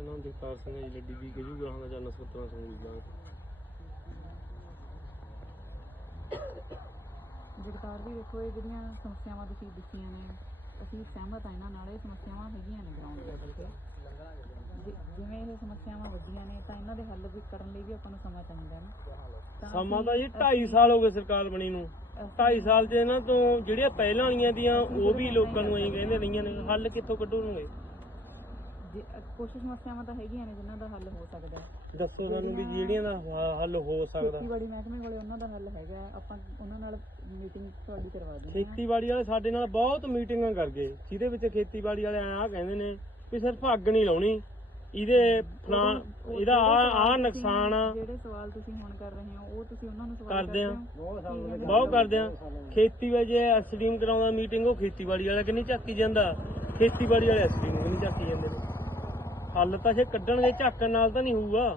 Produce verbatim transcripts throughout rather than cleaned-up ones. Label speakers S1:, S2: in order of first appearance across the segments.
S1: ਨਾ ਜਗਤਾਰ ਸਿੰਘ ਜੀ ਲੱਡੀ ਵੀ ਕਹੂਗਾ ਹਾਂ ਜਾਂ ਨਸਬਤਾਂ ਸੰਗੂਲ
S2: ਜਗਤਾਰ ਵੀ ਦੇਖੋ ਇਹ ਜਿਹੜੀਆਂ ਸਮੱਸਿਆਵਾਂ ਤੁਸੀਂ ਦੱਸੀਆਂ ਨੇ ਅਸੀਂ ਸਹਿਮਤ ਹਾਂ ਇਹਨਾਂ ਨਾਲ। ਇਹ ਸਮੱਸਿਆਵਾਂ ਹੈਗੀਆਂ ਨੇ ਗਰਾਊਂਡ ਲੈਵਲ 'ਤੇ। ਜਿਵੇਂ ਇਹ ਸਮੱਸਿਆਵਾਂ ਵੱਡੀਆਂ ਨੇ ਤਾਂ ਇਹਨਾਂ ਦੇ ਹੱਲ ਵੀ ਕਰਨ ਲਈ ਵੀ ਆਪਾਂ ਨੂੰ ਸਮਾਂ ਚਾਹੀਦਾ ਨਾ।
S1: ਸਮਾਂ ਤਾਂ ਜੀ ਢਾਈ ਸਾਲ ਹੋ ਗਏ ਸਰਕਾਰ ਬਣੀ ਨੂੰ। ਢਾਈ ਸਾਲ 'ਚ ਇਹਨਾਂ ਤੋਂ ਜਿਹੜੀਆਂ ਪਹਿਲਾਂ ਵਾਲੀਆਂ ਦੀਆਂ ਉਹ ਵੀ ਲੋਕਾਂ ਨੂੰ ਐਂ ਕਹਿੰਦੇ ਰਹੀਆਂ ਨੇ, ਹੱਲ ਕਿੱਥੋਂ ਕੱਢੋਗੇ?
S2: ਕੁਛ ਸਮੱਸਿਆਵਾਂ ਤਾਂ ਹੈਗੀਆਂ ਨੇ ਜਿਨ੍ਹਾਂ ਦਾ ਹੱਲ ਹੋ ਸਕਦਾ।
S1: ਦੱਸੋ ਸਾਨੂੰ ਵੀ ਜਿਹੜੀਆਂ ਦਾ ਹੱਲ ਹੋ ਸਕਦਾ।
S2: ਖੇਤੀਬਾੜੀ ਮਹਿਕਮੇ ਕੋਲੇ ਉਹਨਾਂ ਦਾ ਹੱਲ ਹੈਗਾ, ਆਪਾਂ ਉਹਨਾਂ ਨਾਲ ਮੀਟਿੰਗ ਤੁਹਾਡੀ ਕਰਵਾ ਦਿੰਦੇ।
S1: ਖੇਤੀਬਾੜੀ ਵਾਲੇ ਸਾਡੇ ਨਾਲ ਬਹੁਤ ਮੀਟਿੰਗਾਂ ਕਰ ਗਏ, ਜਿਹਦੇ ਵਿੱਚ ਖੇਤੀਬਾੜੀ ਵਾਲੇ ਆਹ ਕਹਿੰਦੇ ਨੇ ਵੀ ਸਿਰਫ ਅੱਗ ਨਹੀਂ ਲਾਉਣੀ, ਇਹਦੇ ਫਲਾਂ ਇਹਦਾ ਆ ਆ ਨੁਕਸਾਨ ਆ।
S2: ਜਿਹੜੇ ਸਵਾਲ ਤੁਸੀਂ ਹੁਣ ਕਰ ਰਹੇ ਹੋ ਉਹ ਤੁਸੀਂ ਉਹਨਾਂ ਨੂੰ ਸਵਾਲ
S1: ਕਰਦੇ ਆ, ਬਹੁਤ ਕਰਦੇ ਆ। ਖੇਤੀਬਾੜੀ ਜੇ ਐਸਡੀਐਮ ਕਰਾਉਂਦਾ ਮੀਟਿੰਗ, ਉਹ ਖੇਤੀਬਾੜੀ ਵਾਲਾ ਕਿ ਨਹੀਂ ਚੱਕੀ ਜਾਂਦਾ, ਖੇਤੀਬਾੜੀ ਵਾਲੇ ਐਸਡੀਐਮ ਕਿ ਨਹੀਂ ਚੱਕੀ ਜਾਂਦੇ ਨੇ। ਹੱਲ ਤਾਂ ਜੇ ਕੱਢਣਗੇ ਝਾਕਣ ਨਾਲ ਤਾਂ ਨਹੀਂ ਹੋਊਗਾ।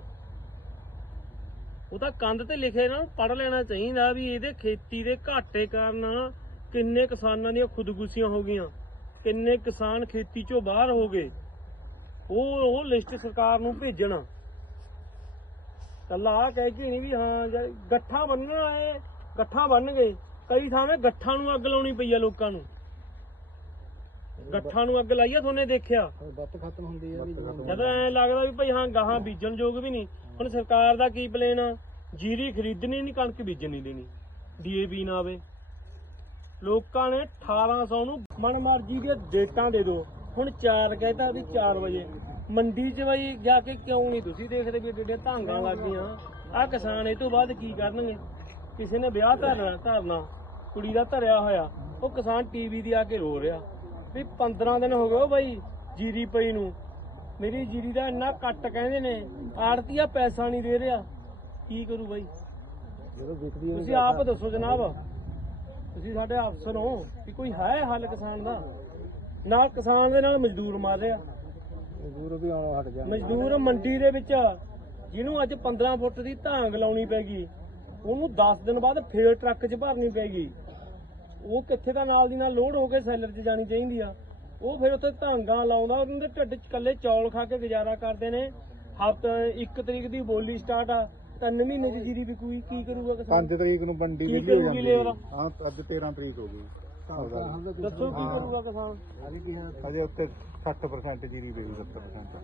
S1: ਉਹ ਤਾਂ ਕੰਧ ਤੇ ਲਿਖੇ ਨਾ ਪੜ੍ਹ ਲੈਣਾ ਚਾਹੀਦਾ ਵੀ ਇਹਦੇ ਖੇਤੀ ਦੇ ਘਾਟੇ ਕਾਰਨ ਕਿੰਨੇ ਕਿਸਾਨਾਂ ਦੀਆਂ ਖੁਦਕੁਸ਼ੀਆਂ ਹੋ ਗਈਆਂ, ਕਿੰਨੇ ਕਿਸਾਨ ਖੇਤੀ ਚੋਂ ਬਾਹਰ ਹੋ ਗਏ। ਉਹ ਉਹ ਲਿਸਟ ਸਰਕਾਰ ਨੂੰ ਭੇਜਣਾ। ਕੱਲਾ ਆ ਕਹਿ ਕੇ ਨਹੀਂ ਵੀ ਹਾਂ ਗੱਠਾਂ ਬੰਨਣਾ ਹੈ, ਗੱਠਾਂ ਬੰਨ ਗਏ। ਕਈ ਥਾਵੇਂ ਗੱਠਾਂ ਨੂੰ ਅੱਗ ਲਾਉਣੀ ਪਈ ਆ ਲੋਕਾਂ ਨੂੰ। ਗੱਠਾਂ ਨੂੰ ਅੱਗ ਲਾਈਆ ਤੁਹਾਨੂੰ ਦੇਖਿਆ?
S3: ਬੱਤ ਖਤਮ ਹੁੰਦੀ ਆ
S1: ਜਦੋਂ ਐ ਲੱਗਦਾ ਵੀ ਭਾਈ ਹਾਂ ਗਾਹਾਂ ਬੀਜਣ ਯੋਗ ਵੀ ਨਹੀਂ। ਹੁਣ ਸਰਕਾਰ ਦਾ ਕੀ ਪਲਾਨ ਆ? ਜੀਰੀ ਖਰੀਦਣੀ ਨਹੀਂ, ਕਣਕ ਬੀਜਣ ਨਹੀਂ ਦੇਣੀ, ਡੀਏਪੀ ਨਾ ਆਵੇ। ਲੋਕਾਂ ਨੇ ਅਠਾਰਾਂ ਸੌ ਨੂੰ ਮਨ ਮਰਜੀ ਦੀਆਂ ਡੇਟਾਂ ਦੇ ਦਿਓ। ਹੁਣ ਚਾਰ ਕਹਿਤਾ ਵੀ ਚਾਰ ਵਜੇ ਮੰਡੀ 'ਚ ਬਈ ਜਾ ਕੇ ਕਿਉਂ ਨਹੀਂ ਤੁਸੀਂ ਦੇਖਦੇ ਵੀ ਏਡੇ ਧਾਂਗਾਂ ਲੱਗ ਗਈਆਂ। ਆਹ ਕਿਸਾਨ ਇਹ ਤੋਂ ਬਾਅਦ ਕੀ ਕਰਨਗੇ? ਕਿਸੇ ਨੇ ਵਿਆਹ ਧਰਨਾ ਧਰਨਾ ਕੁੜੀ ਦਾ ਧਰਿਆ ਹੋਇਆ, ਉਹ ਕਿਸਾਨ ਟੀਵੀ ਦੀ ਆ ਕੇ ਰੋ ਰਿਹਾ ਵੀ ਪੰਦਰਾਂ ਦਿਨ ਹੋ ਗਏ ਬਾਈ ਜੀਰੀ ਪਈ ਨੂੰ, ਮੇਰੀ ਜੀਰੀ ਦਾ ਇੰਨਾ ਕੱਟ ਕਹਿੰਦੇ ਨੇ, ਆੜਤੀਆ ਪੈਸਾ ਨਹੀਂ ਦੇ ਰਿਹਾ। ਕੀ ਕਰੂ ਬਾਈ? ਤੁਸੀਂ ਆਪ ਦੱਸੋ ਜਨਾਬ, ਤੁਸੀਂ ਸਾਡੇ ਅਫਸਰ ਹੋ ਵੀ ਕੋਈ ਹੈ ਹੱਲ ਕਿਸਾਨ ਦਾ? ਨਾਲ ਕਿਸਾਨ ਦੇ ਨਾਲ ਮਜ਼ਦੂਰ ਮਾਰ ਰਿਹਾ।
S3: ਮਜ਼ਦੂਰ ਵੀ ਆਉਣੋਂ ਹਟ ਗਿਆ।
S1: ਮਜ਼ਦੂਰ ਮੰਡੀ ਦੇ ਵਿੱਚ ਜਿਹਨੂੰ ਅੱਜ ਪੰਦਰਾਂ ਫੁੱਟ ਦੀ ਧਾਂਗ ਲਾਉਣੀ ਪੈਗੀ, ਉਹਨੂੰ ਦਸ ਦਿਨ ਬਾਅਦ ਫੇਰ ਟਰੱਕ 'ਚ ਭਰਨੀ ਪੈਗੀ। ਉਹ ਕਿੱਥੇ ਦਾ ਨਾਲ ਦੀ ਨਾਲ ਲੋਡ ਹੋ ਕੇ ਸੈਲਰ 'ਚ ਜਾਣੀ ਚਾਹੀਦੀ ਆ। ਉਹ ਫਿਰ ਉੱਥੇ ਧਾਂਗਾਂ ਲਾਉਂਦਾ, ਉਹਨਾਂ ਦੇ ਢਿੱਡ 'ਚ ਇਕੱਲੇ ਚੌਲ ਖਾ ਕੇ ਗੁਜ਼ਾਰਾ ਕਰਦੇ ਨੇ। ਹਫ਼ਤਾ ਇੱਕ ਤਰੀਕ ਦੀ ਬੋਲੀ ਸਟਾਰਟ ਆ, ਤਿੰਨ ਮਹੀਨੇ ਦੀ ਜੀਰੀ ਵਿਕੂਗੀ। ਕੀ ਕਰੂਗਾ ਕਿਸਾਨ?
S3: ਪੰਜ ਤਰੀਕ ਨੂੰ ਮੰਡੀ
S1: ਕੀ ਕਰੂਗੀ ਲੇਬਰ?
S3: ਹਾਂ ਅੱਜ ਤੇਰਾਂ ਤਰੀਕ ਹੋ ਗਈ।
S1: ਦੱਸੋ ਕੀ ਕਰੂਗਾ ਕਿਸਾਨ?
S3: ਅਜੇ ਉੱਤੇ ਸੱਠ ਪਰਸੈਂਟ ਜੀਰੀ ਪਈ, ਸੱਤਰ ਪਰਸੈਂਟ।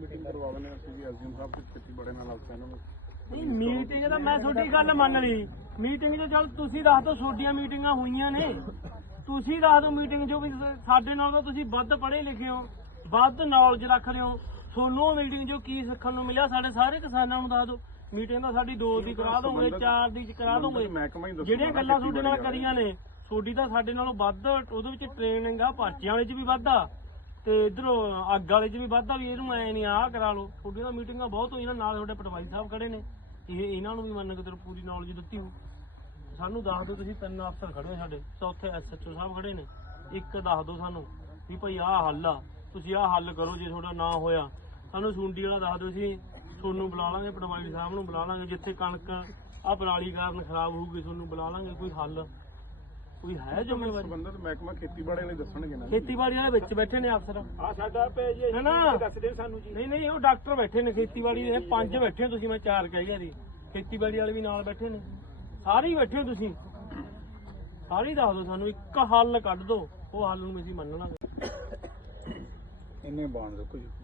S1: ਨਹੀਂ ਮੀਟਿੰਗ ਤਾਂ ਮੈਂ ਤੁਹਾਡੀ ਗੱਲ ਮੰਨ ਲਈ। ਮੀਟਿੰਗ 'ਚ ਚੱਲ ਤੁਸੀਂ ਦੱਸ ਦਿਓ, ਤੁਹਾਡੀਆਂ ਮੀਟਿੰਗਾਂ ਹੋਈਆਂ ਨੇ, ਤੁਸੀਂ ਦੱਸ ਦਿਓ ਮੀਟਿੰਗ 'ਚ ਵੀ ਸਾਡੇ ਨਾਲ ਤਾਂ ਤੁਸੀਂ ਵੱਧ ਪੜ੍ਹੇ ਲਿਖੇ ਹੋ, ਵੱਧ ਨੌਲੇਜ ਰੱਖਦੇ ਹੋ। ਤੁਹਾਨੂੰ ਮੀਟਿੰਗ 'ਚੋਂ ਕੀ ਸਿੱਖਣ ਨੂੰ ਮਿਲਿਆ ਸਾਡੇ ਸਾਰੇ ਕਿਸਾਨਾਂ ਨੂੰ ਦੱਸ ਦਿਓ। ਮੀਟਿੰਗ ਤਾਂ ਸਾਡੀ ਦੋ ਦੀ ਕਰਾ ਦੋਗੇ, ਚਾਰ ਦੀ ਕਰਾ ਦੋਗੇ। ਜਿਹੜੀਆਂ ਗੱਲਾਂ ਤੁਹਾਡੇ ਨਾਲ ਕਰੀਆਂ ਨੇ, ਤੁਹਾਡੀ ਤਾਂ ਸਾਡੇ ਨਾਲੋਂ ਵੱਧ ਉਹਦੇ ਵਿੱਚ ਟ੍ਰੇਨਿੰਗ ਆ, ਪਰਚੀਆਂ ਵਾਲੇ 'ਚ ਵੀ ਵੱਧ ਆ ਤੇ ਇਧਰੋਂ ਅੱਗ ਵਾਲੇ 'ਚ ਵੀ ਵੱਧ ਆ ਵੀ ਇਹਨੂੰ ਐ ਨਹੀਂ ਆਹ ਕਰਾ ਲਓ। ਤੁਹਾਡੀਆਂ ਮੀਟਿੰਗਾਂ ਬਹੁਤ ਹੋਈਆਂ, ਨਾਲ ਤੁਹਾਡੇ ਪਟਵਾਰੀ ਸਾਹਿਬ ਖੜੇ ਨੇ, ਇਹ ਇਹਨਾਂ ਨੂੰ ਵੀ ਮੰਨ ਕੇ ਤੇਰੇ ਪੂਰੀ ਨੌਲੇਜ ਦਿੱਤੀ ਹੋ। ਸਾਨੂੰ ਦੱਸ ਦਿਓ, ਤੁਸੀਂ ਤਿੰਨ ਅਫਸਰ ਖੜੇ ਹੋ ਸਾਡੇ, ਚੌਥੇ ਐਸਐਚਓ ਸਾਹਿਬ ਖੜੇ ਨੇ, ਇੱਕ ਦੱਸ ਦਿਓ ਸਾਨੂੰ ਵੀ ਭਾਈ ਆਹ ਹੱਲ ਆ, ਤੁਸੀਂ ਆਹ ਹੱਲ ਕਰੋ। ਜੇ ਤੁਹਾਡਾ ਨਾ ਹੋਇਆ ਸਾਨੂੰ ਸੁੰਡੀ ਵਾਲਾ ਦੱਸ ਦਿਓ, ਅਸੀਂ ਤੁਹਾਨੂੰ ਬੁਲਾ ਲਾਂਗੇ, ਪਟਵਾਰੀ ਸਾਹਿਬ ਨੂੰ ਬੁਲਾ ਲਾਂਗੇ। ਜਿੱਥੇ ਕਣਕ ਆਹ ਪਰਾਲੀ ਕਾਰਨ ਖਰਾਬ ਹੋਊਗੀ ਤੁਹਾਨੂੰ ਬੁਲਾ ਲਾਂਗੇ। ਕੋਈ ਹੱਲ ਕੋਈ ਹੈ ਜ਼ਿੰਮੇਵਾਰੀ?
S3: ਸੰਬੰਧਿਤ ਮਹਿਕਮਾ ਖੇਤੀਬਾੜੀ ਵਾਲੇ ਦੱਸਣਗੇ ਨਾ।
S1: ਖੇਤੀਬਾੜੀ ਵਾਲੇ ਵਿੱਚ ਬੈਠੇ ਨੇ ਅਫਸਰ।
S3: ਆ ਸਾਡਾ ਪੇਜ ਹੈ
S1: ਨਾ,
S3: ਦੱਸ ਦਿਓ ਸਾਨੂੰ ਜੀ।
S1: ਨਹੀਂ ਨਹੀਂ ਉਹ ਡਾਕਟਰ ਬੈਠੇ ਨੇ ਖੇਤੀਬਾੜੀ ਦੇ, ਪੰਜ ਬੈਠੇ ਤੁਸੀਂ, ਮੈਂ ਚਾਰ ਕਹਿ ਗਿਆ ਜੀ। ਖੇਤੀਬਾੜੀ ਵਾਲੇ ਵੀ ਨਾਲ ਬੈਠੇ ਨੇ, ਸਾਰੇ ਹੀ ਬੈਠੇ ਹੋ ਤੁਸੀਂ। ਸਾਰੇ ਦੱਸ ਦਿਓ ਸਾਨੂੰ, ਇੱਕ ਹੱਲ ਕੱਢ ਦਿਓ, ਉਹ ਹੱਲ ਨੂੰ ਅਸੀਂ ਮੰਨ ਲਾਂਗੇ।
S3: ਇੰਨੇ ਬਾਣ ਰੱਖੋ ਜੀ।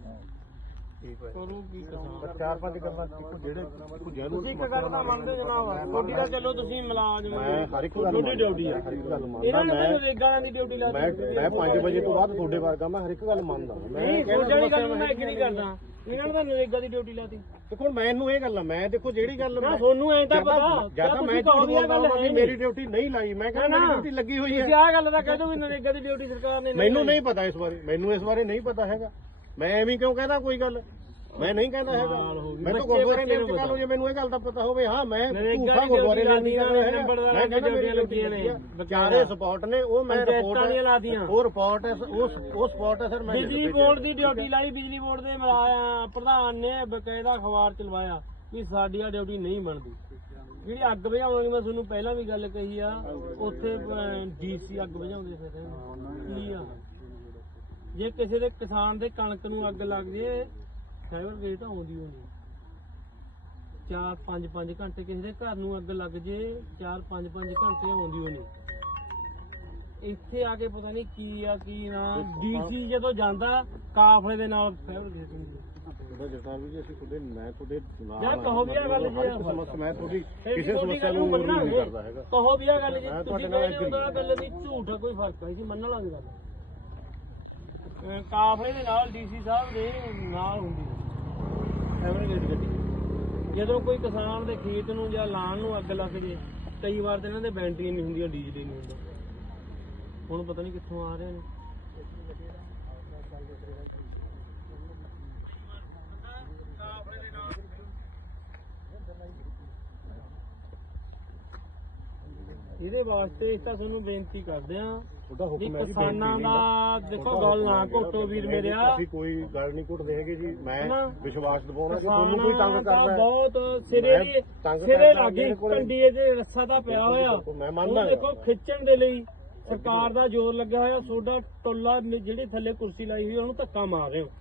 S1: ਕਰੋ ਕੀ ਕਰਨਾ?
S3: ਚਾਰ ਪੰਜ ਗੱਲਾਂ ਜਿਹੜੇ
S1: ਤੁਸੀਂ ਇੱਕ ਗੱਲ ਤਾਂ ਮੰਨਦੇ ਜਨਾਬ, ਤੁਹਾਡੀ ਤਾਂ ਚਲੋ ਤੁਸੀਂ ਮੁਲਾਜ਼ਮ
S3: ਮੈਂ ਹਰ ਇੱਕ ਗੱਲ
S1: ਤੁਹਾਡੀ ਡਿਊਟੀ ਆ।
S3: ਹਰ ਇੱਕ ਗੱਲ ਮੰਨਦਾ।
S1: ਇਹਨਾਂ ਨੇ ਨਰੇਗਾ ਦੀ ਡਿਊਟੀ ਲਾ
S3: ਮੈਂ ਮੈਂ ਪੰਜ ਵਜੇ ਤੋਂ ਬਾਅਦ ਤੁਹਾਡੇ ਵਰਗਾ ਮੈਂ ਹਰ ਇੱਕ ਗੱਲ ਮੰਨਦਾ। ਮੈਂ
S1: ਨਹੀਂ ਜਿਹੜੀ ਗੱਲ ਮੈਂ ਐਗਰੀ ਕਰਦਾ, ਇਹਨਾਂ ਨੇ ਤਾਂ ਨਰੇਗਾ ਦੀ ਡਿਊਟੀ ਲਾਤੀ।
S3: ਦੇਖੋ ਮੈਨੂੰ ਇਹ ਗੱਲ ਆ, ਮੈਂ ਦੇਖੋ ਜਿਹੜੀ ਗੱਲ
S1: ਨਾ ਤੁਹਾਨੂੰ ਐਂ ਤਾਂ ਪਤਾ
S3: ਜਿਆਦਾ ਮੈਂ ਝੂਠ ਮੇਰੀ ਡਿਊਟੀ ਨਹੀਂ ਲਾਈ, ਮੈਂ ਕਹਿੰਦਾ ਮੇਰੀ ਡਿਊਟੀ ਲੱਗੀ ਹੋਈ ਹੈ।
S1: ਤੁਸੀਂ ਆਹ ਗੱਲ ਤਾਂ ਕਹਿ ਦੋ ਵੀ ਨਰੇਗਾ ਦੀ ਡਿਊਟੀ ਸਰਕਾਰ ਨੇ।
S3: ਮੈਨੂੰ ਨਹੀਂ ਪਤਾ ਇਸ ਬਾਰੇ, ਮੈਨੂੰ ਇਸ ਬਾਰੇ ਨਹੀਂ ਪਤਾ ਹੈਗਾ। ਮੈਂ ਐਵੇਂ ਕਿਉਂ ਕਹਿੰਦਾ ਕੋਈ ਗੱਲ? ਮੈਂ ਨਹੀਂ ਕਹਿੰਦਾ ਹੈਗਾ। ਮੈਂ ਤਾਂ ਗੁਰਦੁਆਰੇ ਨੇ ਇੰਤਕਾਲ ਹੋ ਜੇ ਮੈਨੂੰ ਇਹ ਗੱਲ ਦਾ ਪਤਾ ਹੋਵੇ। ਹਾਂ ਮੈਂ ਝੂਠਾ ਗੁਰਦੁਆਰੇ ਨੇ ਨਹੀਂ ਕਰਦਾ ਹੈਗਾ। ਮੈਂ ਕਹਿੰਦਾ ਮੇਰੀ ਲੱਗੀਆਂ ਨੇ ਚਾਰੇ ਸਪੌਟ ਨੇ, ਉਹ ਮੈਂ ਰਿਪੋਰਟ ਲਾਦੀਆਂ। ਉਹ ਰਿਪੋਰਟ ਹੈ, ਉਸ ਉਹ ਸਪੌਟ ਹੈ ਸਰ। ਮੈਂ
S1: ਬਿਜਲੀ ਬੋਰਡ ਦੀ ਡਿਊਟੀ ਲਾਈ, ਬਿਜਲੀ ਬੋਰਡ ਦੇ ਮਲਾਇਆ ਪ੍ਰਧਾਨ ਨੇ ਬਕਾਇਦਾ ਅਖਬਾਰ ਚਲਵਾਇਆ ਵੀ ਸਾਡੀ ਆ ਡਿਊਟੀ ਨਹੀਂ ਬਣਦੀ। ਜਿਹੜੀ ਅੱਗ ਬੁਝਾਉਣ ਵਾਲੀ ਮੈਂ ਤੁਹਾਨੂੰ ਪਹਿਲਾਂ ਵੀ ਗੱਲ ਕਹੀ ਆ, ਉੱਥੇ ਡੀਸੀ ਅੱਗ ਬੁਝਾਉਂਦੇ ਫਿਰ ਕੀ ਆ? ਜੇ ਕਿਸੇ ਦੇ ਕਿਸਾਨ ਦੇ ਕਣਕ ਨੂੰ ਅੱਗ ਲੱਗ ਜੇ ਫਾਈਬਰ ਗੇਟ ਆਉਂਦੀ ਹੋਣੀ ਚਾਰ ਪੰਜ ਪੰਜ ਘੰਟੇ ਕਿਸੇ ਦੇ ਘਰ ਨੂੰ ਅੱਗ ਲੱਗ ਜੇ ਚਾਰ ਪੰਜ ਪੰਜ ਘੰਟੇ ਆਉਂਦੀ ਹੋਣੀ ਇੱਥੇ ਆ ਕੇ ਪਤਾ ਨਹੀਂ ਕੀ ਆ ਕੀ ਨਾ ਡੀਸੀ ਜਦੋਂ ਜਾਂਦਾ ਕਾਫਲੇ ਦੇ ਨਾਲ ਫਾਈਬਰ ਗੇਟ ਹੁੰਦੀ
S3: ਜਗਤਾਰ ਵੀ ਜੀ ਅਸੀਂ ਤੁਹਾਡੇ ਮੈਂ ਤੁਹਾਡੇ ਨਾਲ
S1: ਯਾਰ ਕਹੋ ਵੀ ਆ ਗੱਲ ਜੇ
S3: ਸਮੱਸਿਆ ਮੈਂ ਤੁਹਾਡੀ ਕਿਸੇ ਸਮੱਸਿਆ ਨੂੰ ਮੰਨਣਾ ਨਹੀਂ ਕਰਦਾ ਹੈਗਾ
S1: ਕਹੋ ਵੀ ਆ ਗੱਲ ਜੇ ਤੁਸੀਂ ਕਹਿੰਦੇ ਹੋ ਤਾਂ ਗੱਲ ਨਹੀਂ ਝੂਠ ਆ ਕੋਈ ਫਰਕ ਨਹੀਂ ਜੀ ਮੰਨਣ ਵਾਲੀ ਗੱਲ ਕਾਫਲੇ ਦੇ ਨਾਲ ਡੀਸੀ ਸਾਹਿਬ ਦੇ ਨਾਲ ਹੁੰਦੀ ਫਾਈਬਰ ਗੇਟ ਗੱਡੀ ਜਦੋਂ ਕੋਈ ਕਿਸਾਨ ਦੇ ਖੇਤ ਨੂੰ ਜਾਂ ਲਾਣ ਨੂੰ ਅੱਗ ਲੱਗ ਜੇ ਕਈ ਵਾਰ ਤਾਂ ਇਹਨਾਂ ਦੇ ਬੈਟਰੀਆਂ ਨਹੀਂ ਹੁੰਦੀਆਂ ਡੀਜ਼ਲ ਨਹੀਂ ਹੁੰਦਾ ਹੁਣ ਪਤਾ ਨਹੀਂ ਕਿੱਥੋਂ ਆ ਰਹੇ ਨੇ ਇਹਦੇ ਵਾਸਤੇ ਇਸ ਤਾਂ ਤੁਹਾਨੂੰ ਬੇਨਤੀ ਕਰਦੇ ਆ
S3: ਉਹਦਾ ਹੁਕਮ ਹੈ ਜੀ
S1: ਕਿਸਾਨਾਂ ਦਾ ਦੇਖੋ ਗੱਲ ਨਾ ਘੋਟੋ ਵੀਰ ਮੇਰਿਆ
S3: ਅਸੀਂ ਕੋਈ ਗੱਲ ਨਹੀਂ ਘੁੱਟਦੇ ਹੈਗੇ ਜੀ ਮੈਂ ਵਿਸ਼ਵਾਸ ਦਿਵਾਉਣਾ ਕਿ
S1: ਤੁਹਾਨੂੰ
S3: ਤੁਹਾਨੂੰ ਕੋਈ ਤੰਗ ਕਰਦਾ
S1: ਬਹੁਤ ਸਿਰੇ ਦੀ ਸਿਰੇ ਲੱਗੀ ਕੰਡੀਏ ਦੇ ਰੱਸਾ ਦਾ ਪਿਆ ਹੋਇਆ
S3: ਮੈਂ ਮੰਨਦਾ
S1: ਦੇਖੋ ਖਿੱਚਣ ਦੇ ਲਈ ਸਰਕਾਰ ਦਾ ਜ਼ੋਰ ਲੱਗਿਆ ਹੋਇਆ ਸੋਡਾ ਟੋਲਾ ਜਿਹੜੀ ਥੱਲੇ ਕੁਰਸੀ ਲਾਈ ਹੋਈ ਉਹਨੂੰ ਧੱਕਾ ਮਾਰ ਰਹੇ ਹੋ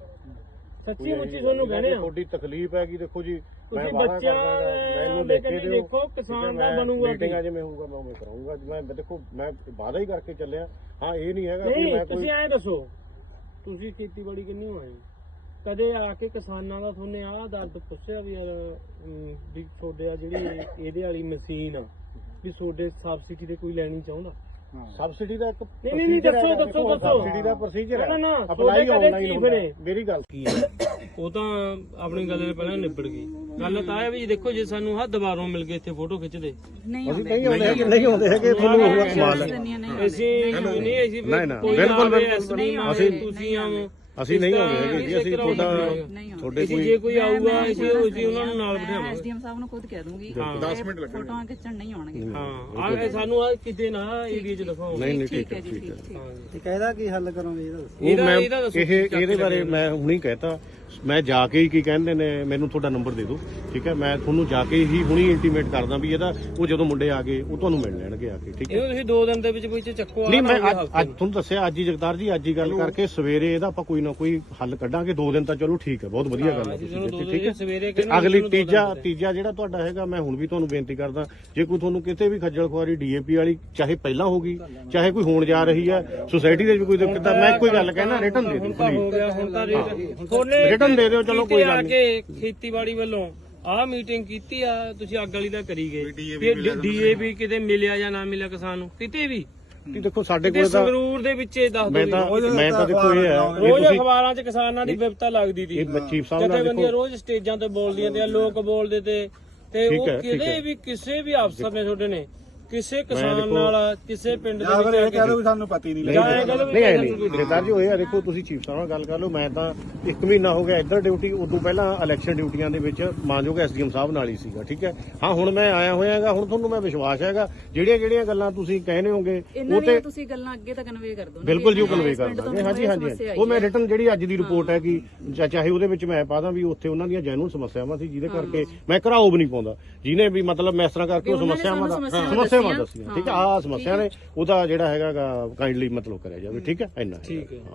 S1: ਸੱਚੀ ਮੁੱਚੀ ਤੁਹਾਨੂੰ ਕਹਿੰਦੇ ਆ
S3: ਤੁਹਾਡੀ ਤਕਲੀਫ ਹੈਗੀ ਦੇਖੋ ਜੀ
S1: ਤੁਸੀਂ ਬੱਚਿਆਂ
S3: ਮੈਨੂੰ
S1: ਦੇ ਕਹਿੰਦੇ ਦੇਖੋ ਕਿਸਾਨ ਦਾ ਬਣੂਗਾ
S3: ਮੀਟਿੰਗਾਂ ਜਿਵੇਂ ਹੋਊਗਾ ਮੈਂ ਉਵੇਂ ਕਰਾਂਗਾ ਮੈਂ ਦੇਖੋ ਮੈਂ ਵਾਅਦਾ ਹੀ ਕਰਕੇ ਚੱਲਿਆ ਹਾਂ ਇਹ ਨਹੀਂ ਹੈਗਾ ਕਿ
S1: ਨਹੀਂ
S3: ਮੈਂ ਕੋਈ
S1: ਤੁਸੀਂ ਐਂ ਦੱਸੋ ਤੁਸੀਂ ਖੇਤੀਬਾੜੀ ਕਿੰਨੀ ਹੋਈ ਕਦੇ ਆ ਕੇ ਕਿਸਾਨਾਂ ਦਾ ਤੁਹਾਨੂੰ ਆਹ ਦਰਦ ਪੁੱਛਿਆ ਵੀ ਯਾਰ ਵੀ ਤੁਹਾਡੇ ਆ ਜਿਹੜੀ ਇਹਦੇ ਵਾਲੀ ਮਸ਼ੀਨ ਆ ਵੀ ਤੁਹਾਡੇ ਸਬਸਿਡੀ ਤੇ ਕੋਈ ਲੈਣੀ ਚਾਹੁੰਦਾ
S3: ਸਬਸਿਡੀ ਦਾ ਇੱਕ
S1: ਨਹੀਂ ਨਹੀਂ ਦੱਸੋ ਦੱਸੋ ਦੱਸੋ
S3: ਸਬਸਿਡੀ ਦਾ ਪ੍ਰੋਸੀਜਰ ਹੈ
S1: ਨਾ
S3: ਅਪਲਾਈ ਆਨਲਾਈਨ ਹੁੰਦਾ ਮੇਰੀ ਗੱਲ
S1: ਕੀ ਹੈ ਉਹ ਤਾਂ ਆਪਣੀ ਗੱਲ ਦੇ ਪਹਿਲਾਂ ਨਿਬੜ ਗਈ ਗੱਲ ਤਾਂ ਇਹ ਵੀ ਦੇਖੋ ਜੇ ਸਾਨੂੰ ਹੱਥ ਦੁਬਾਰੋਂ ਮਿਲ ਗਏ ਇੱਥੇ ਫੋਟੋ ਖਿੱਚਦੇ
S2: ਨਹੀਂ
S3: ਅਸੀਂ ਨਹੀਂ ਆਉਂਦੇ ਹੈਗੇ ਨਹੀਂ ਆਉਂਦੇ ਹੈਗੇ ਤੁਹਾਨੂੰ ਹੋਊਗਾ ਕਮਾਲ
S1: ਅਸੀਂ ਨਹੀਂ ਅਸੀਂ
S3: ਨਹੀਂ ਨਾ
S1: ਕੋਈ
S3: ਬਿਲਕੁਲ
S1: ਆਵੇ, ਅਸੀਂ ਤੁਸੀਂ ਆਵੋ
S3: ਅਸੀਂ ਨਹੀਂ ਆਉਂਦੇ ਹੈਗੇ ਜੀ ਅਸੀਂ ਤੁਹਾਡਾ ਤੁਹਾਡੇ
S1: ਅਸੀਂ
S3: ਕੋਈ
S1: ਜੇ ਕੋਈ ਆਊਗਾ ਅਸੀਂ ਅਸੀਂ ਉਹਨਾਂ ਨੂੰ ਨਾਲ ਬਿਠਾਵਾਂਗੇ
S2: ਐਸਡੀਐਮ ਸਾਹਿਬ ਨੂੰ ਖੁਦ ਕਹਿ ਦੂੰਗੀ
S3: ਦਸ ਮਿੰਟ ਲੱਗਣਗੇ
S2: ਫੋਟੋਆਂ ਖਿੱਚਣ ਨਹੀਂ ਆਉਣਗੇ
S1: ਹਾਂ ਆ ਸਾਨੂੰ ਆ ਕਿਤੇ ਨਾ ਏਰੀਆ ਚ ਦਿਖਾਓ
S3: ਨਹੀਂ ਨਹੀਂ ਠੀਕ
S2: ਠੀਕ
S3: ਹੈ
S2: ਹੈ ਜੀ
S3: ਠੀਕ ਹੈ
S2: ਠੀਕ
S4: ਤੇ ਇਹਦਾ ਕੀ ਹੱਲ ਕਰੋਗੇ ਇਹਦਾ
S3: ਉਹ ਮੈਂ ਇਹ ਇਹਦੇ ਬਾਰੇ ਮੈਂ ਹੁਣੀ ਕਹਿਤਾ ਮੈਂ ਜਾ ਕੇ ਹੀ ਕੀ ਕਹਿੰਦੇ ਨੇ ਮੈਨੂੰ ਤੁਹਾਡਾ ਨੰਬਰ ਦੇ ਦਿਓ ਠੀਕ ਹੈ ਮੈਂ ਤੁਹਾਨੂੰ ਜਾ ਕੇ ਹੀ ਹੁਣੀ ਇੰਟੀਮੇਟ ਕਰਦਾ ਵੀ ਇਹਦਾ ਉਹ ਜਦੋਂ ਮੁੰਡੇ ਆ ਗਏ ਉਹ ਤੁਹਾਨੂੰ ਮਿਲ ਲੈਣਗੇ ਆ ਕੇ ਠੀਕ ਹੈ
S1: ਇਹ ਤੁਸੀਂ ਦੋ ਦਿਨ ਦੇ ਵਿੱਚ ਵਿੱਚ ਚੱਕੋ
S3: ਨਹੀਂ ਮੈਂ ਅੱਜ ਅੱਜ ਤੁਹਾਨੂੰ ਦੱਸਿਆ ਅੱਜ ਹੀ ਜਗਤਾਰ ਜੀ ਅੱਜ ਹੀ ਗੱਲ ਕਰਕੇ ਸਵੇਰੇ ਇਹਦਾ ਆਪਾਂ ਕੋਈ ਨਾ ਕੋਈ ਹੱਲ ਕੱਢਾਂਗੇ ਦੋ ਦਿਨ ਤਾਂ ਚਲੋ ਠੀਕ ਹੈ ਬਹੁਤ ਵਧੀਆ ਗੱਲ ਹੈ ਤੁਸੀਂ ਕੀਤੀ, ਠੀਕ ਹੈ
S1: ਸਵੇਰੇ
S3: ਤੇ ਅਗਲੀ ਤੀਜਾ ਤੀਜਾ ਜਿਹੜਾ ਤੁਹਾਡਾ ਹੈਗਾ ਮੈਂ ਹੁਣ ਵੀ ਤੁਹਾਨੂੰ ਬੇਨਤੀ ਕਰਦਾ ਜੇ ਕੋਈ ਤੁਹਾਨੂੰ ਕਿਤੇ ਵੀ ਖੱਜਲ ਖੁਆਰੀ ਡੀਏਪੀ ਵਾਲੀ ਚਾਹੇ ਪਹਿਲਾਂ ਹੋਗੀ ਚਾਹੇ ਕੋਈ ਹੋਣ ਜਾ ਰਹੀ ਹੈ ਸੁਸਾਇਟੀ ਦੇ ਵੀ ਕੋਈ ਦਿੱਕਤ ਹੈ ਮੈਂ ਕੋਈ ਗੱਲ ਕਹਿਣਾ ਰਿਟਰਨ ਦੇ ਦਿਓ
S1: ਹੋ ਗਿਆ ਹੁਣ ਤਾਂ ਰੇਟ
S3: ਰਿਟਰਨ ਦੇ ਦਿਓ ਚਲੋ ਕੋਈ ਗੱਲ ਨਹੀਂ
S1: ਆ ਕੇ ਖੇਤੀਬਾੜੀ ਵੱਲੋਂ ਆਹ ਮੀਟਿੰਗ ਕੀਤੀ ਆ ਤੁਸੀਂ ਅੱਗ ਵਾਲੀ ਦਾ ਕਰੀ ਗਏ ਡੀਏਪੀ ਕਿਤੇ ਮਿਲਿਆ ਜਾਂ ਨਾ ਮਿਲਿਆ ਕਿਸਾਨ ਨੂੰ ਕਿਤੇ ਵੀ
S3: ਕਿ ਦੇਖੋ ਸਾਡੇ
S1: ਤੇ
S3: ਕੋਲ ਤਾਂ
S1: ਸੰਗਰੂਰ ਦੇ ਵਿੱਚ ਇਹ ਦੱਸ
S3: ਮੈਂ ਤਾਂ ਮੈਂ ਤਾਂ ਦੇਖੋ ਇਹ ਹੈ
S1: ਰੋਜ਼ ਅਖਬਾਰਾਂ 'ਚ ਕਿਸਾਨਾਂ ਦੀ ਵਿਪਤਾ ਲੱਗਦੀ ਸੀ
S3: ਇਹ ਚੀਫ ਸਾਹਿਬ ਨਾਲ
S1: ਜਥੇਬੰਦੀਆਂ ਰੋਜ਼ ਸਟੇਜਾਂ ਤੇ ਬੋਲਦੀਆਂ ਤੇ ਲੋਕ ਬੋਲਦੇ ਤੇ ਤੇ ਉਹ ਕਿਤੇ ਵੀ ਕਿਸੇ ਵੀ ਅਫਸਰ ਨੇ ਤੁਹਾਡੇ ਨੇ ਕਿਸੇ ਕਿਸਾਨ ਨਾਲ ਕਿਸੇ ਪਿੰਡ ਦੇ ਵਿੱਚ
S4: ਇਹ ਕਹਿ ਦੋ ਵੀ ਸਾਨੂੰ ਪਤਾ ਹੀ ਨਹੀਂ ਲੱਗਿਆ
S3: ਨਹੀਂ ਆਏ ਨਹੀਂ ਜਗਤਾਰ ਜੀ ਹੋਏ ਆ ਦੇਖੋ ਤੁਸੀਂ ਚੀਫ ਸਾਹਿਬ ਨਾਲ ਗੱਲ ਕਰ ਲਓ ਮੈਂ ਤਾਂ ਇੱਕ ਮਹੀਨਾ ਹੋ ਗਿਆ ਇੱਧਰ ਡਿਊਟੀ ਉਦੋਂ ਪਹਿਲਾਂ ਇਲੈਕਸ਼ਨ ਡਿਊਟੀਆਂ ਦੇ ਵਿੱਚ ਮਾਨਯੋਗ ਐਸਡੀਐਮ ਸਾਹਿਬ ਨਾਲ ਹੀ ਸੀਗਾ ਠੀਕ ਹੈ ਹਾਂ ਹੁਣ ਮੈਂ ਆਇਆ ਹੋਇਆ ਹੈਗਾ ਹੁਣ ਤੁਹਾਨੂੰ ਮੈਂ ਵਿਸ਼ਵਾਸ ਹੈਗਾ ਜਿਹੜੀਆਂ ਜਿਹੜੀਆਂ ਗੱਲਾਂ ਤੁਸੀਂ ਕਹਿੰਦੇ ਹੋਗੇ
S2: ਉਹ ਤੇ ਤੁਸੀਂ ਗੱਲਾਂ ਅੱਗੇ ਤਾਂ ਕਨਵੇ ਕਰ ਦੋ
S3: ਬਿਲਕੁਲ ਜੀ ਉਹ ਕਨਵੇ ਕਰ ਦਾਂਗੇ ਹਾਂਜੀ ਹਾਂਜੀ ਉਹ ਮੈਂ ਰਿਟਰਨ ਜਿਹੜੀ ਅੱਜ ਦੀ ਰਿਪੋਰਟ ਹੈ ਕਿ ਚਾਹੇ ਉਹਦੇ ਵਿੱਚ ਮੈਂ ਪਾ ਦਾਂ ਵੀ ਉੱਥੇ ਉਹਨਾਂ ਦੀਆਂ ਜੈਨੂਨ ਸਮੱਸਿਆਵਾਂ ਸੀ ਜਿਹਦੇ ਕਰਕੇ ਮੈਂ ਘਰਾਓ ਵੀ ਨਹੀਂ ਪਾਉਂਦਾ ਜਿਹਨੇ ਵੀ ਮਤਲਬ ਮੈਂ ਇਸ ਤਰ੍ਹਾਂ ਕਰਕੇ ਉਹ ਸਮੱਸਿਆਵਾਂ ਦਾ ਸਮੱਸਿਆਵਾਂ ਦੱਸੀਆਂ ਠੀਕ ਹੈ ਆ ਸਮੱਸਿਆ ਨੇ ਉਹਦਾ ਜਿਹੜਾ ਹੈਗਾ ਕਾਈਂਡਲੀ ਮਤਲਬ ਕਰਿਆ ਜਾਵੇ ਠੀਕ ਹੈ ਇੰਨਾ
S1: ਠੀਕ ਹੈ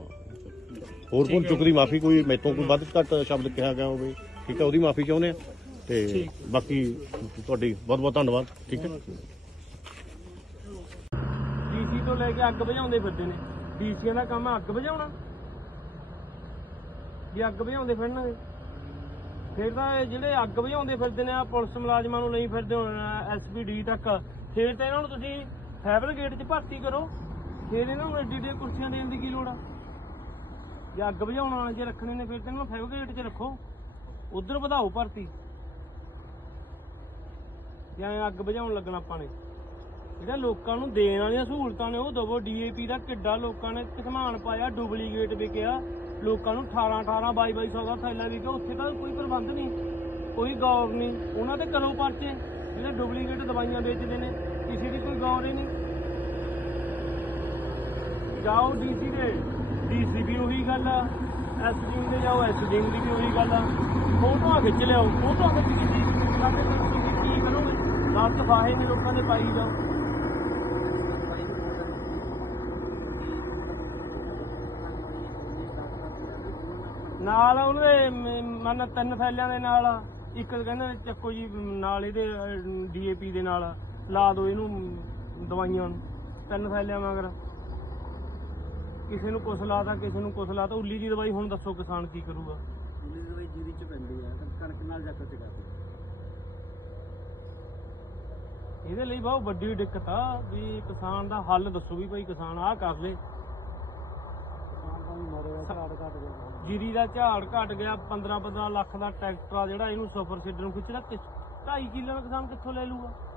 S3: ਹੋਰ ਕੋਈ ਚੁੱਕ ਦੀ ਮਾਫੀ ਕੋਈ ਮੈਥੋਂ ਕੋਈ ਵੱਧ ਘੱਟ ਸ਼ਬਦ ਕਿਹਾ ਗਿਆ ਹੋਵੇ ਠੀਕ ਹੈ ਉਹਦੀ ਮਾਫੀ ਚਾਹੁੰਦੇ ਆ ਤੇ ਬਾਕੀ ਤੁਹਾਡੀ ਬਹੁਤ ਬਹੁਤ ਧੰਨਵਾਦ ਠੀਕ ਹੈ
S1: ਡੀਸੀ ਤੋਂ ਲੈ ਕੇ ਅੱਗ ਬੁਝਾਉਂਦੇ ਫਿਰਦੇ ਨੇ ਡੀਸੀਆਂ ਦਾ ਕੰਮ ਅੱਗ ਬੁਝਾਉਣਾ ਜੇ ਅੱਗ ਬੁਝਾਉਂਦੇ ਫਿਰਨਗੇ ਫਿਰ ਤਾਂ ਇਹ ਜਿਹੜੇ ਅੱਗ ਬੁਝਾਉਂਦੇ ਫਿਰਦੇ ਨੇ ਆ ਪੁਲਿਸ ਮੁਲਾਜ਼ਮਾਂ ਨੂੰ ਨਹੀਂ ਫਿਰਦੇ ਹੁਣ ਐਸਪੀਡੀ ਤੱਕ ਫਿਰ ਤਾਂ ਇਹਨਾਂ ਨੂੰ ਤੁਸੀਂ ਫਾਈਬਰ ਗੇਟ 'ਚ ਭਰਤੀ ਕਰੋ ਫਿਰ ਇਹਨਾਂ ਨੂੰ ਐਡੀ ਐਡੀ ਕੁਰਸੀਆਂ ਦੇਣ ਦੀ ਕੀ ਲੋੜ ਆ ਜੇ ਅੱਗ ਬੁਝਾਉਣ ਵਾਲੇ ਜੇ ਰੱਖਣੇ ਨੇ ਫਿਰ ਤਾਂ ਇਹਨਾਂ ਨੂੰ ਫਾਈਬਰ ਗੇਟ 'ਚ ਰੱਖੋ ਉਧਰ ਵਧਾਓ ਭਰਤੀ ਜਾਂ ਅੱਗ ਬੁਝਾਉਣ ਲੱਗਣਾ ਆਪਾਂ ਨੇ ਜਿਹੜਾ ਲੋਕਾਂ ਨੂੰ ਦੇਣ ਵਾਲੀਆਂ ਸਹੂਲਤਾਂ ਨੇ ਉਹ ਦਵੋ ਡੀਏਪੀ ਦਾ ਕਿੱਡਾ ਲੋਕਾਂ ਨੇ ਸਮਾਨ ਪਾਇਆ ਡੁਪਲੀਕੇਟ ਵਿਕਿਆ ਲੋਕਾਂ ਨੂੰ ਅਠਾਰਾਂ ਅਠਾਰਾਂ ਬਾਈ ਬਾਈ ਸੌ ਦਾ ਥੈਲਾ ਵਿਕਿਆ ਉੱਥੇ ਤਾਂ ਕੋਈ ਪ੍ਰਬੰਧ ਨਹੀਂ ਕੋਈ ਗੌਰ ਨਹੀਂ ਉਹਨਾਂ ਤੇ ਕਰੋ ਪਰਚੇ ਜਿਹੜੇ ਡੁਪਲੀਕੇਟ ਦਵਾਈਆਂ ਵੇਚਦੇ ਨੇ ਕਿਸੇ ਦੀ ਕੋਈ ਗੌਰ ਹੀ ਨਹੀਂ ਜਾਓ ਡੀਸੀ ਦੇ ਡੀਸੀ ਵੀ ਉਹੀ ਗੱਲ ਆ ਐਸਡੀਐਮ ਦੇ ਜਾਓ ਐਸਡੀਐਮ ਦੀ ਵੀ ਉਹੀ ਗੱਲ ਆ ਫੋਟੋਆਂ ਖਿੱਚ ਲਿਆਓ ਫੋਟੋਆਂ ਖਿੱਚ ਕੇ ਸਾਡੇ ਤੁਸੀਂ ਕੀ ਕਰੋਗੇ ਦਸ ਫਾਹੇ ਨੇ ਲੋਕਾਂ ਦੇ ਪਾਈ ਜਾਓ ਨਾਲ ਉਹਦੇ ਮਨ ਤਿੰਨ ਫੈਲਿਆਂ ਦੇ ਨਾਲ ਇੱਕ ਕਹਿੰਦੇ ਚੱਕੋ ਜੀ ਨਾਲ ਇਹਦੇ ਡੀਏਪੀ ਦੇ ਨਾਲ ਲਾ ਦਿਓ ਇਹਨੂੰ ਦਵਾਈਆਂ ਨੂੰ ਤਿੰਨ ਫੈਲਿਆਂ ਮਗਰ ਕਿਸੇ ਨੂੰ ਕੁਛ ਲਾਤਾ ਕਿਸੇ ਨੂੰ ਕੁਛ ਲਾਤਾ ਉੱਲੀ ਦੀ ਦਵਾਈ ਹੁਣ ਦੱਸੋ ਕਿਸਾਨ ਕੀ ਕਰੂਗਾ
S4: ਉੱਲੀ ਦੀ ਦਵਾਈ ਜੀਰੀ ਚ ਪੈਂਦੀ ਆ ਕਣਕ ਨਾਲ ਜਾ ਕੇ ਕਰਦੇ
S1: ਇਹਦੇ ਲਈ ਬਹੁਤ ਵੱਡੀ ਦਿੱਕਤ ਆ ਵੀ ਕਿਸਾਨ ਦਾ ਹੱਲ ਦੱਸੋ ਵੀ ਭਾਈ ਕਿਸਾਨ ਆਹ ਕਰ ਲੇ ਜੀਰੀ ਦਾ ਝਾੜ ਘਟ ਗਿਆ ਪੰਦਰਾਂ ਪੰਦਰਾਂ ਲੱਖ ਦਾ ਟਰੈਕਟਰ ਆ ਜਿਹੜਾ ਇਹਨੂੰ ਸਫਰ ਛੱਡਣ ਨੂੰ ਖਿੱਚਦਾ ਢਾਈ ਕਿੱਲੇ ਦਾ ਕਿਸਾਨ ਕਿੱਥੋਂ ਲੈ ਲੂਗਾ